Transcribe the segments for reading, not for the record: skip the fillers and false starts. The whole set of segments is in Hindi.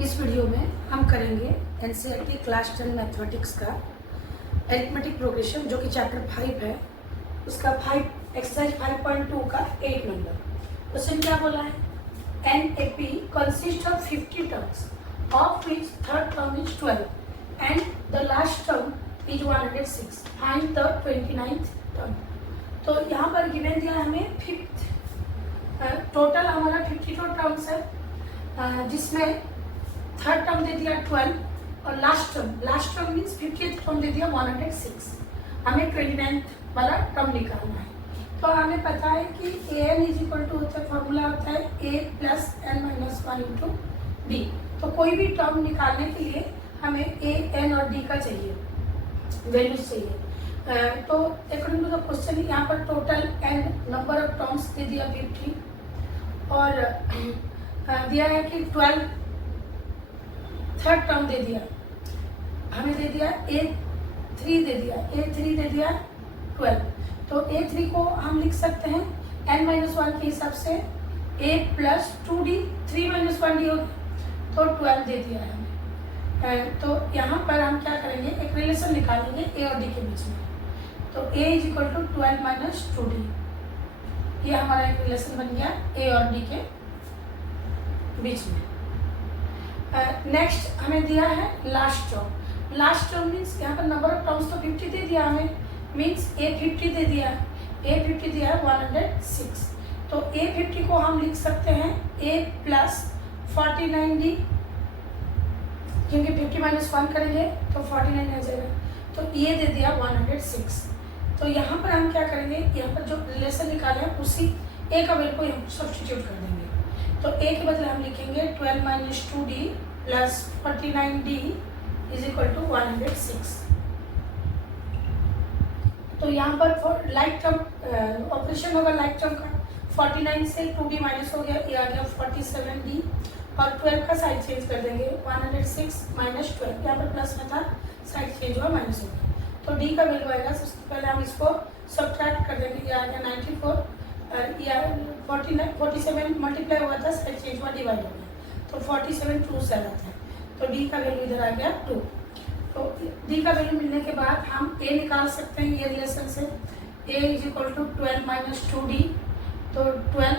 इस वीडियो में हम करेंगे एनसीईआरटी क्लास 10 मैथमेटिक्स का अरिथमेटिक प्रोग्रेशन जो कि चैप्टर 5 है, उसका 5 एक्सरसाइज 5.2 का 8 नंबर क्वेश्चन क्या बोला है। An A P consist of 50 terms of which third term is 12 and the last term is 106। Find the 29th term. तो यहाँ पर गिवन दिया हमें फिफ्थ, टोटल हमारा 52 टर्म्स है, जिसमें थर्ड टर्म दे दिया 12 और last term means 50th term दे दिया 106। हमें 29th वाला टर्म निकालना है। तो हमें पता है कि A N is equal to होता है, फॉर्मूला होता है A plus N minus 1 into D. तो कोई भी टर्म निकालने के लिए हमें ए एन और डी का चाहिए, वैल्यूज चाहिए। तो अकॉर्डिंग टू द क्वेश्चन यहाँ पर total N number of terms दे दिया 50 और दिया है कि 12 थर्ड टर्म दे दिया, हमें दे दिया A3 दे दिया 12। तो A3 को हम लिख सकते हैं n-1 के हिसाब से A प्लस 2D, 3 - 1D होगा, तो 12 दे दिया है हमें। तो यहाँ पर हम क्या करेंगे, एक रिलेशन निकालेंगे A और D के बीच में। तो A is equal to 12 - 2D, ये हमारा एक रिलेशन बन गया A और D के बीच में। नेक्स्ट हमें दिया है लास्ट टर्म मीन्स यहाँ पर नंबर ऑफ टर्म्स तो 50 दे दिया हमें, मीन्स A 50 दे दिया है 106। तो A 50 को हम लिख सकते हैं A प्लस 49D, क्योंकि 50 - 1 करेंगे तो 49 आ जाएगा। तो ये दे दिया 106। तो यहाँ पर हम क्या करेंगे, यहाँ पर जो रिलेशन निकाले हैं उसी A का वैल्यू को हम सब्स्टिट्यूट कर देंगे। तो A के बदले हम लिखेंगे 12 - 2D plus 49D is equal to 106। तो यहाँ पर लाइक टर्म ऑपरेशन होगा, लाइक टर्म का 49 से 2D माइनस हो गया, ये आ गया 47D और 12 का साइड चेंज कर देंगे 106 - 12, यहाँ पर प्लस में था, साइड चेंज हुआ माइनस हो गया। तो D का वैल्यू आएगा, सबसे पहले हम इसको सब्ट्रैक्ट कर देंगे, ये आ गया 94 या 47 मल्टीप्लाई हुआ था, साइड चेंज हुआ, डिवाइड हो गया, तो 47 2 से आता है। तो D का वैल्यू इधर आ गया 2। तो D का वैल्यू मिलने के बाद हम A निकाल सकते हैं ये रिलेशन से। A is equal to 12 - 2D, तो 12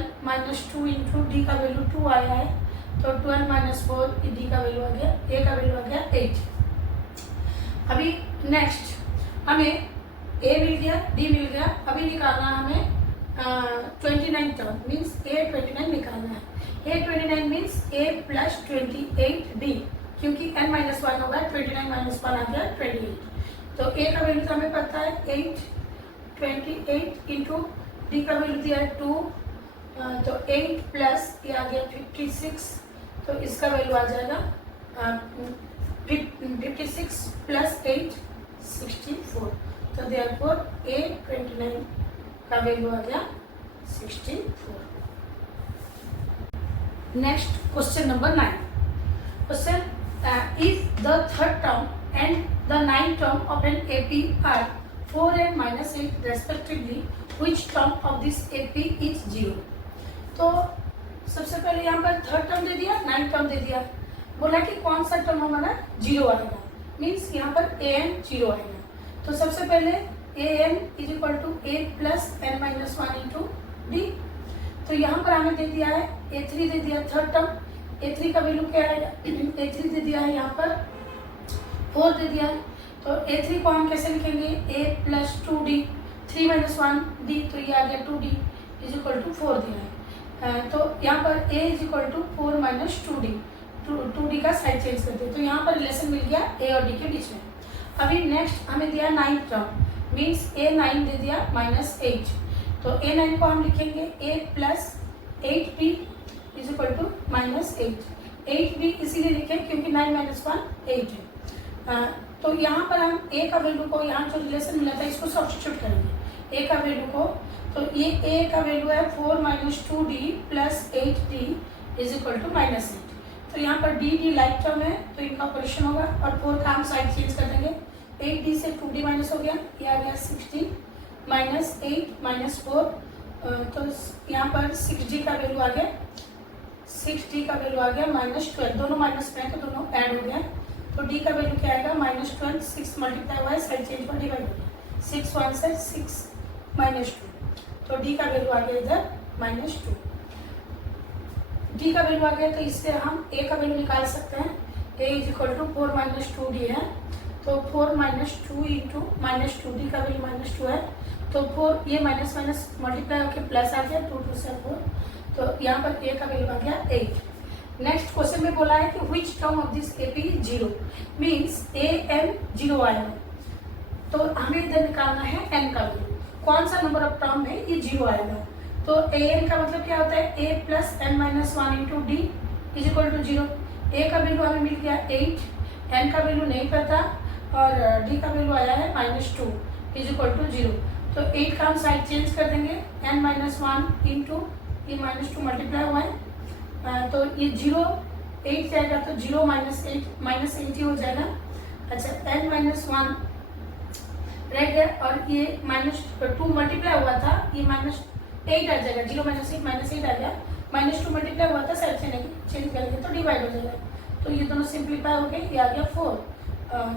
- 2 इंटू D का वैल्यू 2 आया है, तो 12 - 4 D का वैल्यू आ गया, A का वैल्यू आ गया 8। अभी नेक्स्ट हमें A मिल गया, D मिल गया, अभी निकालना हमें 29 टर्म मीन्स A29 निकालना है। A29 means A plus 28D, क्योंकि n-1 होगा, 29 - 1 आ गया 28। तो A का वैल्यू तो हमें पता है 8, 28 इंटू D का वैल्यू दिया है 2, तो 8 प्लस ये आ गया 56, तो इसका वैल्यू आ जाएगा 56 प्लस 8 64। तो देयरफॉर A29 का वैल्यू आ गया 64। Next question number 9। Question if the third term and the ninth term of an AP are 4 and -8 respectively, which term of this AP is 0। तो सबसे पहले यहाँ पर थर्ड टर्म दे दिया, नाइन्थ टर्म दे दिया, बोला कि कौन सा टर्म हमारा 0 आएगा, मीन्स यहाँ पर an 0 आएगा। तो सबसे पहले an is equal to A plus n-1 into D। तो यहाँ पर हमें दे दिया है A3 दे दिया थर्ड टर्म, A3 का वैल्यू क्या आएगा, A3 दे दिया है यहाँ पर 4 दे दिया है। तो A3 को हम कैसे लिखेंगे, A प्लस 2D, 3 - 1D, तो ये आ गया 2D इज इक्वल टू 4 दिया है। तो यहाँ पर A is equal to 4 - 2D, 2D का साइड चेंज करते हैं, तो यहाँ पर रिलेशन मिल गया A और D के बीच में। अभी नेक्स्ट हमें दिया 9th टर्म मीन्स A9 दे दिया -8, तो A9 को हम लिखेंगे A plus 8B is equal to -8। 8B इसीलिए लिखे क्योंकि 9 - 1 8 है। तो यहाँ पर हम A का वैल्यू को, यहाँ जो रिलेशन मिला था इसको सब्स्टिट्यूट करेंगे A का वैल्यू को। तो ये A का वैल्यू है 4 - 2D plus 8D is equal to -8। तो यहाँ पर D लाइक टर्म है, तो इनका ऑपरेशन होगा और 4 का हम साइड चेंज कर देंगे, 8D से 2D माइनस हो गया, ये आ गया 16 -8 -4, तो यहाँ पर 6D का वैल्यू आ गया 6d का वैल्यू आ गया -12, दोनों माइनस में है तो दोनों ऐड हो गया, तो d का वैल्यू क्या आएगा -12, 6 मल्टीप्लाई हुआ है, साइड चेंज पर डिवाइड हो गया, 6 1 से 6 -2, तो d का वैल्यू आ गया इधर -2। d का वैल्यू आ गया तो इससे हम a का वैल्यू निकाल सकते हैं, a is equal to 4 - 2d है, तो 4 - 2 इंटू -2d का वैल्यू -2 है, तो 4 ये माइनस माइनस मल्टीप्लाई होकर प्लस आ गया, 2 2 से 4, तो यहाँ पर a का वैल्यू आ गया 8। नेक्स्ट क्वेश्चन में बोला है कि which term of this AP is 0, means a n 0 आएगा, तो हमें इधर निकालना है n का वैल्यू, कौन सा नंबर ऑफ टर्म है ये 0 आएगा, तो a n का मतलब क्या होता है a plus n minus 1 into d is equal to 0, a का वैल्यू हमें मिल गया 8, n का वैल्यू नहीं पता और d का वैल्यू आया है -2 इज इक्वल टू 0, तो 8 का हम साइड चेंज कर देंगे, n माइनस 1 इंटू ये -2 मल्टीप्लाई हुआ है, तो ये 0 8 जाएगा तो 0 -8 ही हो जाएगा। अच्छा n माइनस 1 रह गया और ये -2 मल्टीप्लाई हुआ था, ये -8 आ जाएगा, 0 -8 -8 आ गया, -2 मल्टीप्लाई हुआ था, साइड चेंज करेंगे तो डिवाइड हो जाएगा, तो ये दोनों सिंप्लीफाई हो गए, ये आ गया 4,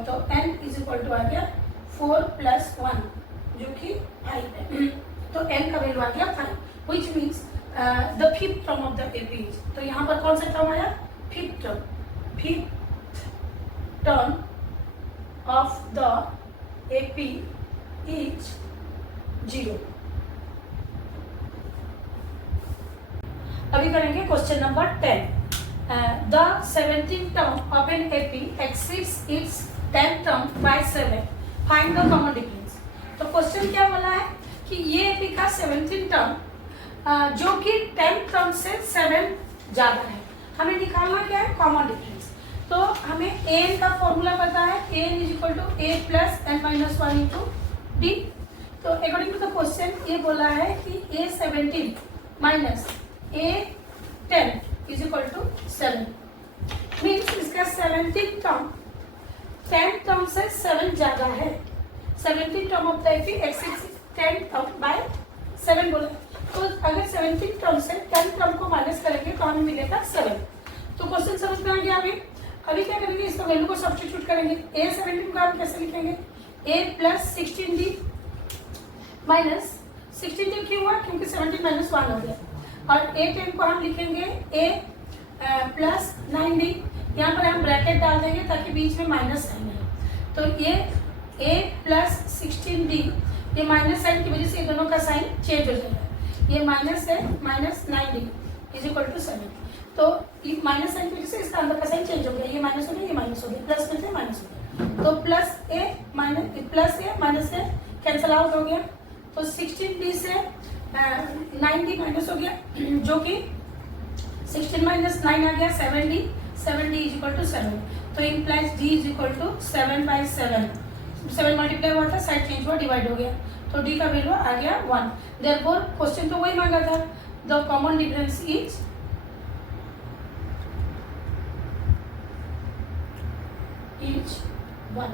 तो n इज इक्वल टू आ गया 4 + 1 जो कि 5 है, तो n का वैल्यू आ गया 5, which means the fifth term of the AP is, तो यहाँ पर कौन सा टर्म आया fifth term of the AP is 0। अभी करेंगे question number 10। The 17th term of an AP exceeds its 10th term by 7, find the common difference। तो क्वेश्चन क्या बोला है कि ये AP का 17th टर्म जो कि 10th टर्म से 7 ज्यादा है, हमें निकालना क्या है कॉमन डिफरेंस, तो हमें an का फॉर्मूला पता है, an is equal to a plus n minus 1 into D, तो अकॉर्डिंग टू द क्वेश्चन ये बोला है कि a17 minus a10 is equal to 7, means इसका 17th टर्म 10th टर्म से 7 ज्यादा है, 17th term of the AP exceeds 10th term by 7 बोला, तो अगर 17th टर्म से 10th टर्म को माइनस करेंगे तो हमें मिलेगा 7, तो क्वेश्चन समझ में आ गया हमें। अभी क्या करेंगे, इसका वैल्यू को सब्स्टिट्यूट करेंगे, a17 का हम कैसे लिखेंगे a plus 16d minus 16d क्यों हुआ क्योंकि 17 माइनस 1 हो गया, और a10 को हम लिखेंगे a प्लस 9d, यहाँ पर हम ब्रैकेट डाल देंगे ताकि बीच में माइनस साइन है, तो ये a प्लस 16d, ये माइनस साइन की वजह से ये दोनों का साइन चेंज हो जाएगा, ये माइनस है -9d इज इक्वल टू 7, तो माइनस साइन की वजह से इसका अंदर का साइन चेंज हो गया, ये माइनस हो गया, ये माइनस हो गया, प्लस में से माइनस हो गया, तो प्लस ए माइनस ए कैंसिल आउट हो गया, तो 16d से 9d माइनस हो गया, जो कि 16 माइनस 9 आ गया 7d इज इक्वल टू 7, तो implies d is equal to 7/7, 7 multiply हुआ था, साइड चेंज हुआ, डिवाइड हो गया, तो d का वैल्यू आ गया 1, देयरफॉर क्वेश्चन तो वही मांगा था, द कॉमन डिफरेंस इज 1।